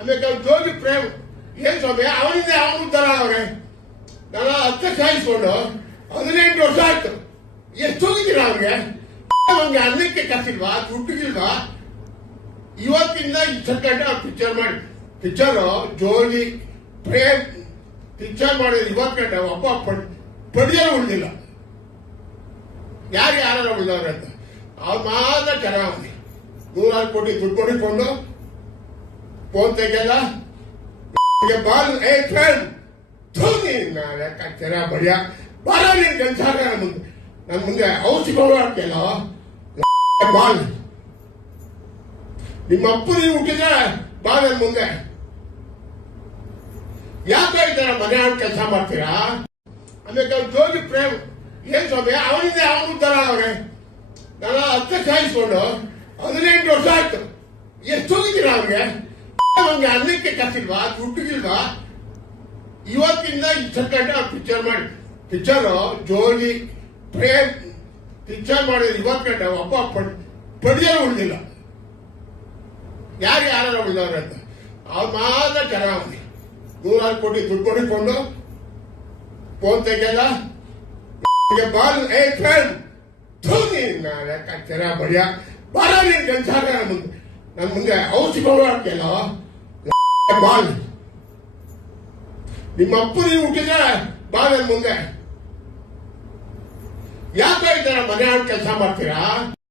ಆಮೇಲೆ ಜೋಗಿ ಪ್ರೇಮ್. ಏನ್ ಸ್ವಾಮಿ, ಅವನಿಂದ ಅವನು ತರ ಅವ್ರೆ? ನಾನು ಹತ್ತ ಸಾಯಿಸ್ಕೊಂಡು ಹದಿನೆಂಟು ವರ್ಷ ಆಯ್ತು. ಎಷ್ಟು ಹೋಗಿದ್ದೀರಾ ಅವ್ರಿಗೆ? ನಮ್ಗೆ ಅನ್ನಕ್ಕೆ ಕಸಿಲ್ವಾ ದುಡ್ಡುಗಿಲ್ವಾ ಇವತ್ತಿಂದ ಇಷ್ಟಕ್ಕಂಡ ಪಿಕ್ಚರ್ ಮಾಡಿ ಪಿಕ್ಚರ್ ಜೋಲಿ ಪ್ರೇಮ್ ಪಿಕ್ಚರ್ ಮಾಡಿದ್ರೆ ಇವತ್ತು ಗಂಟೆ ಒಬ್ಬ ಪಡ್ ಪಡಿಯೇ ಉಳಿದಿಲ್ಲ. ಯಾರು ಯಾರು ಉಳಿದವ್ರೆ ಅಂತ? ಅವ್ರು ಮಾತ್ರ ಚೆನ್ನಾಗಿ ನೂರಾರು ಕೋಟಿ ದುಡ್ಡು ಕೊಡಿಕೊಂಡು ಫೋನ್ ತೆಗೆಯಲ್ಲ ಬಾಲ್ ಏ ಫ್ರೆಂಡ್ ಧೋನಿ ಚೆನ್ನಾಗಿ ಬಡಿಯ. ಬಾಲ ನೀನು ಕೆಲಸ ನನ್ನ ಮುಂದೆ ನನ್ನ ಮುಂದೆ ಔಷಧಿ ಹೋರಾಡ್ತಿಲ್ಲ ಬಾಲ್. ನಿಮ್ಮ ಅಪ್ಪ ಹುಟ್ಟಿದ್ರೆ ಬಾ ಮುಂದೆ. ಯಾಕೆ ತರ ಮನೆ ಆಡ್ ಕೆಲಸ ಮಾಡ್ತೀರಾ? ಆಮೇಲೆ ಜೋಗಿ ಪ್ರೇಮ್. ಏನ್ ಸ್ವಾಮಿ, ಅವನಿಂದ ಅವನು ತರ ಅವ್ರೆ? ನಾನು ಹತ್ತ ಸಾಯಿಸ್ಕೊಂಡು ಹದಿನೆಂಟು ವರ್ಷ ಆಯ್ತು. ಎಷ್ಟು ಹೋಗಿದ್ದೀರಾ ಅವ್ರಿಗೆ? ಅವ್ನಿಗೆ ಅನ್ನಕ್ಕೆ ಕಸಿಲ್ವಾ ದುಡ್ಡಿಗಿಲ್ವಾ ಇವತ್ತಿಂದ ಇಷ್ಟಕ್ಕಂಡ ಪಿಕ್ಚರ್ ಮಾಡಿ. ಪಿಕ್ಚರ್ ಜೋಲಿ, ಪ್ರೇಮ್ ಪಿಕ್ಚರ್ ಮಾಡಿದ್ರೆ ಇವತ್ತು ಗಂಟೆ ಒಬ್ಬ ಪಡ್ ಪಡಿಯೇ ಉಳಿದಿಲ್ಲ. ಯಾರು ಯಾರು ಉಳಿದವ್ರೆ ಅಂತ? ಅವ್ರು ಮಾತ್ರ ಚೆನ್ನಾಗಿ ನೂರಾರು ಕೋಟಿ ದುಡ್ಡು ಕೊಡಿಕೊಂಡು ಫೋನ್ ತೆಗೆಯಲ್ಲ. ಬಾಲ್, ಏ ಫ್ರೆಂಡ್ ಧೋನಿ ಬಡಿಯ. ಬಾಲ ನೀನು ಕೆಲಸ ನನ್ನ ಮುಂದೆ ಔಷಧಿ ಹೋರಾಡ್ತಿಲ್ಲ ಬಾಲ್ ನಿಮ್ಮ ಅಪ್ಪ ನೀವು ಹುಟ್ಟಿದ್ರೆ ಬಾ ನನ್ನ ಮುಂದೆ ಯಾಕೆ ಈ ತರ ಮನೆ ಕೆಲಸ ಮಾಡ್ತೀರಾ